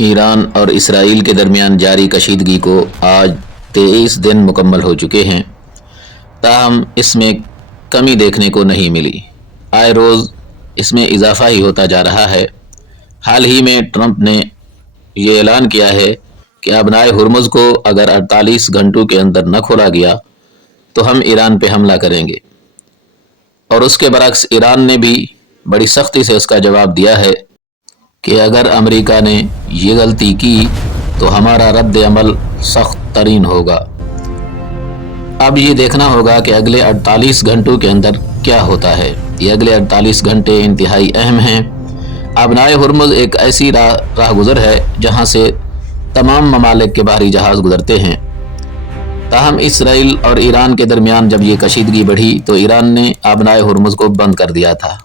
ایران اور اسرائیل کے درمیان جاری کشیدگی کو آج 23 دن مکمل ہو چکے ہیں، تاہم اس میں کمی دیکھنے کو نہیں ملی۔ آئے روز اس میں اضافہ ہی ہوتا جا رہا ہے۔ حال ہی میں ٹرمپ نے یہ اعلان کیا ہے کہ ابنائے ہرمز کو اگر 48 گھنٹوں کے اندر نہ کھولا گیا تو ہم ایران پہ حملہ کریں گے، اور اس کے برعکس ایران نے بھی بڑی سختی سے اس کا جواب دیا ہے کہ اگر امریکہ نے یہ غلطی کی تو ہمارا رد عمل سخت ترین ہوگا۔ اب یہ دیکھنا ہوگا کہ اگلے 48 گھنٹوں کے اندر کیا ہوتا ہے۔ یہ اگلے 48 گھنٹے انتہائی اہم ہیں۔ ابنائے ہرمز ایک ایسی راہ گزر ہے جہاں سے تمام ممالک کے بحری جہاز گزرتے ہیں۔ تاہم اسرائیل اور ایران کے درمیان جب یہ کشیدگی بڑھی تو ایران نے ابنائے ہرمز کو بند کر دیا تھا،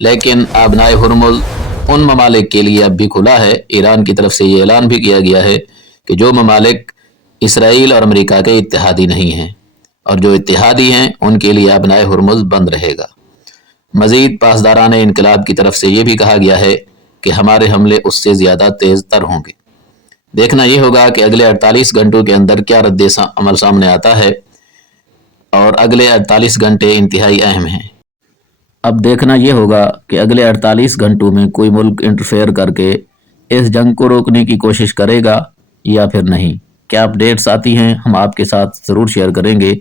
لیکن ابنائے ہرمز ان ممالک کے لیے اب بھی کھلا ہے۔ ایران کی طرف سے یہ اعلان بھی کیا گیا ہے کہ جو ممالک اسرائیل اور امریکہ کے اتحادی نہیں ہیں اور جو اتحادی ہیں ان کے لیے ابنائے ہرمز بند رہے گا۔ مزید پاسداران انقلاب کی طرف سے یہ بھی کہا گیا ہے کہ ہمارے حملے اس سے زیادہ تیز تر ہوں گے۔ دیکھنا یہ ہوگا کہ اگلے 48 گھنٹوں کے اندر کیا رد عمل سامنے آتا ہے، اور اگلے 48 گھنٹے انتہائی اہم ہیں۔ اب دیکھنا یہ ہوگا کہ اگلے 48 گھنٹوں میں کوئی ملک انٹرفیئر کر کے اس جنگ کو روکنے کی کوشش کرے گا یا پھر نہیں۔ کیا اپڈیٹس آتی ہیں ہم آپ کے ساتھ ضرور شیئر کریں گے۔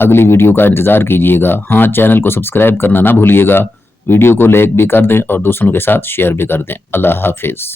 اگلی ویڈیو کا انتظار کیجیے گا۔ ہاں، چینل کو سبسکرائب کرنا نہ بھولیے گا۔ ویڈیو کو لائک بھی کر دیں اور دوسروں کے ساتھ شیئر بھی کر دیں۔ اللہ حافظ۔